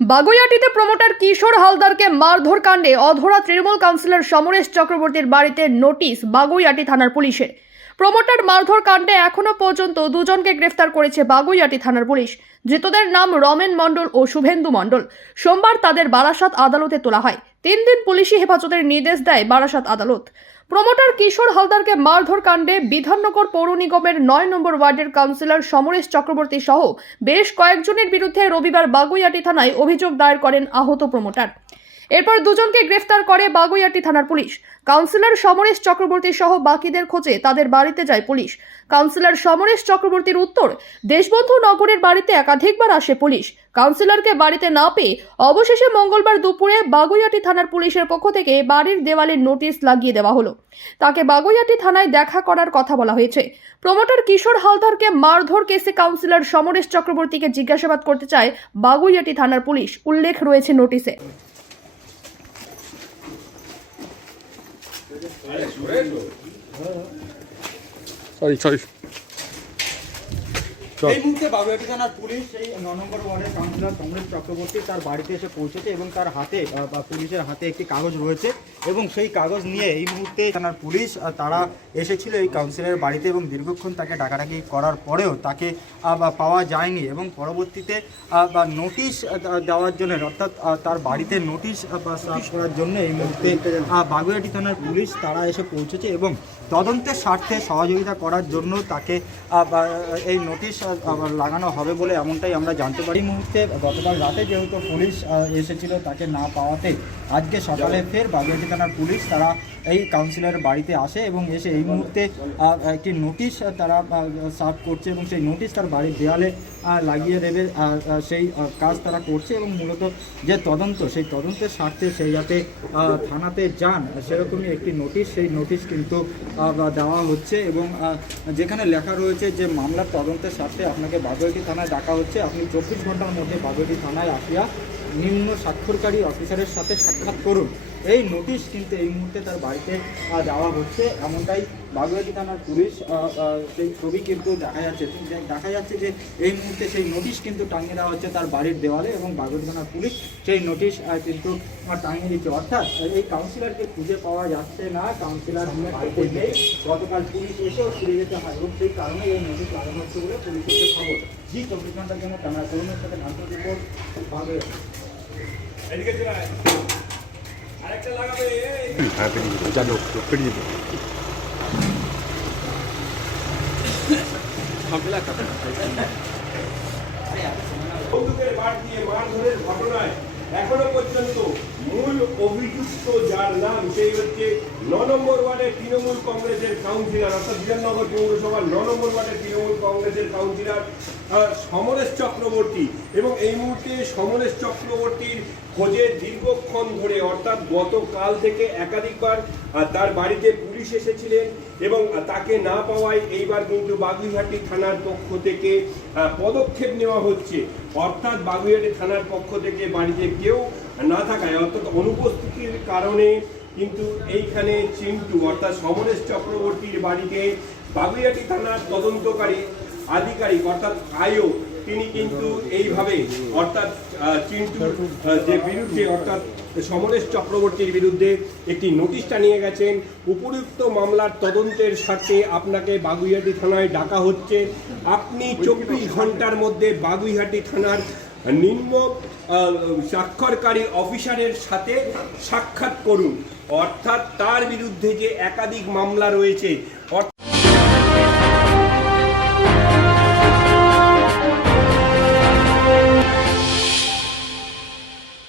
বাগুইয়াটিতে promoter কিশোর হালদারকে মারধর কাণ্ডে অধরা তৃণমূল কাউন্সিলর সমরেশ চক্রবর্তীর বাড়িতে নোটিশ বাগুইয়াটি থানার পুলিশের। প্রমোটার মারধর কাণ্ডে এখনও পর্যন্ত দুজনকে গ্রেফতার করেছে বাগুইয়াটি থানার পুলিশ। ধৃতদের নাম রমেন মণ্ডল ও শুভেন্দু মণ্ডল। সোমবার তাদের বারাসাত আদালতে তোলা হয়। তিন দিন পুলিশি হেফাজতের নির্দেশ দেয় বারাসাত আদালত। প্রমোটার কিশোর হালদারকে মারধর কাণ্ডে বিধাননগর পৌর নিগমের নয় নম্বর ওয়ার্ডের কাউন্সিলর সমরেশ চক্রবর্তী সহ বেশ কয়েকজনের বিরুদ্ধে রবিবার বাগুইয়াটি থানায় অভিযোগ দায়ের করেন আহত প্রমোটার। এরপর দুজনকে গ্রেফতার করে বাগুইয়াটি থানার পুলিশ। কাউন্সিলর সমরেশ চক্রবর্তী সহ বাকিদের খোঁজে তাদের বাড়িতে যায় পুলিশ। কাউন্সিলর সমরেশ চক্রবর্তীর উত্তর, দেশবন্ধু নগরের বাড়িতে একাধিকবার আসে পুলিশ। কাউন্সিলরকে বাড়িতে না পেয়ে অবশেষে মঙ্গলবার দুপুরে বাগুইয়াটি থানার পুলিশের পক্ষ থেকে বাড়ির দেওয়ালে নোটিশ লাগিয়ে দেওয়া হলো। তাকে বাগুইয়াটি থানায় দেখা করার কথা বলা হয়েছে। প্রমোটার কিশোর হালদারকে মারধর কেসে কাউন্সিলর সমরেশ চক্রবর্তীকে জিজ্ঞাসাবাদ করতে চায় বাগুইয়াটি থানার পুলিশ। উল্লেখ রয়েছে নোটিশে। Sorry, sorry. এই মুহূর্তে বাগুয়াটি থানার পুলিশ সেই ন নম্বর ওয়ার্ডের কাউন্সিলর সমরেশ চক্রবর্তী তার বাড়িতে এসে পৌঁছেছে এবং তার হাতে পুলিশের হাতে একটি কাগজ রয়েছে এবং সেই কাগজ নিয়ে এই মুহূর্তে থানার পুলিশ তারা এসেছিল এই কাউন্সিলরের বাড়িতে এবং দীর্ঘক্ষণ তাকে ডাকাডাকি করার পরেও তাকে পাওয়া যায়নি এবং পরবর্তীতে নোটিশ দেওয়ার জন্য, অর্থাৎ তার বাড়িতে নোটিশ করার জন্য এই মুহূর্তে বাগুইআটি থানার পুলিশ তারা এসে পৌঁছেছে এবং তদন্তের স্বার্থে সহযোগিতা করার জন্য তাকে এই নোটিশ আবার লাগানো হবে বলে এমনটাই আমরা জানতে পারি মুহূর্তে। গতকাল রাতে যেহেতু পুলিশ এসেছিল তাকে না পাওয়াতে, আজকে সকালে ফের বাগুয়াটি থানার পুলিশ তারা এই কাউন্সিলরের বাড়িতে আসে এবং এসে এই মুহূর্তে একটি নোটিশ তারা সার্ভ করছে এবং সেই নোটিশ তার বাড়ির দেওয়ালে লাগিয়ে দেবে সেই কাজ তারা করছে এবং মূলত যে তদন্ত, সেই তদন্তের স্বার্থে সেই যাতে থানাতে যান, সেরকমই একটি নোটিশ সেই নোটিশ কিন্তু দেওয়া হচ্ছে এবং যেখানে লেখা রয়েছে যে মামলার তদন্তের স্বার্থে আপনাকে বাগুয়াটি থানায় ডাকা হচ্ছে। আপনি চব্বিশ ঘণ্টার মধ্যে বাগুয়াটি থানায় আসিয়া নিম্ন স্বাক্ষরকারী অফিসারের সাথে সাক্ষাৎ করুন। এই নোটিশ কিন্তু এই মুহূর্তে তার বাড়িতে দেওয়া হচ্ছে। এমনটাই বাগুয়াটি থানার পুলিশ সেই ছবি কিন্তু দেখা যাচ্ছে। দেখা যাচ্ছে যে এই মুহূর্তে সেই নোটিশ কিন্তু টাঙিয়ে দেওয়া হচ্ছে তার বাড়ির দেওয়ালে এবং বাগুয়াটি থানার পুলিশ সেই নোটিশ কিন্তু টাঙিয়ে দিচ্ছে। অর্থাৎ এই কাউন্সিলরকে খুঁজে পাওয়া যাচ্ছে না কাউন্সিলর বাড়িতে নেই। গতকাল পুলিশ এসেও ফিরে যেতে হয় এবং সেই কারণে এই নোটিশ লাগানো হচ্ছে বলে পুলিশের খবর জি চব্বিশ ঘণ্টার জন্য ক্যামেরা কর্মীর সাথে নাটক রিপোর্ট বাগুয়াটি হ্যাঁ জানো পেরিয়ে যেতে বন্দুকের দিয়ে মারধরের ঘটনায় এখনও পর্যন্ত মূল অভিযুক্ত যার নাম, সেই হচ্ছে ন নম্বর ওয়ার্ডের তৃণমূল কংগ্রেসের কাউন্সিলর, অর্থাৎ বিধাননগর পৌরসভার ন নম্বর ওয়ার্ডের তৃণমূল কংগ্রেসের কাউন্সিলর সমরেশ চক্রবর্তী। এবং এই মুহূর্তে সমরেশ চক্রবর্তীর খোঁজে দীর্ঘক্ষণ ধরে, অর্থাৎ গতকাল থেকে একাধিকবার তার বাড়িতে পুলিশ এসেছিলেন এবং তাকে না পাওয়ায় এইবার কিন্তু বাগুইহাটি থানার পক্ষ থেকে পদক্ষেপ নেওয়া হচ্ছে। অর্থাৎ বাগুইহাটি থানার পক্ষ থেকে বাড়িতে কেউ থাকায় অর্থাৎ অনুপস্থিতির কারণে কিন্তু এইখানে চিন্টু অর্থাৎ সমরেশ চক্রবর্তীর বাড়িতে বাগুইহাটি থানার তদন্তকারী আধিকারিক অর্থাৎ আয়ো তিনি কিন্তু এইভাবে অর্থাৎ চিন্টুর যে বিরুদ্ধে অর্থাৎ সমরেশ চক্রবর্তীর বিরুদ্ধে একটি নোটিশটা নিয়ে গেছেন, উপযুক্ত মামলার তদন্তের স্বার্থে আপনাকে বাগুইহাটি থানায় ডাকা হচ্ছে। আপনি চব্বিশ ঘণ্টার মধ্যে বাগুইহাটি থানার নিম্ন স্বাক্ষরকারী অফিসারের সাথে সাক্ষাৎ করুন। অর্থাৎ তার বিরুদ্ধে যে একাধিক মামলা রয়েছে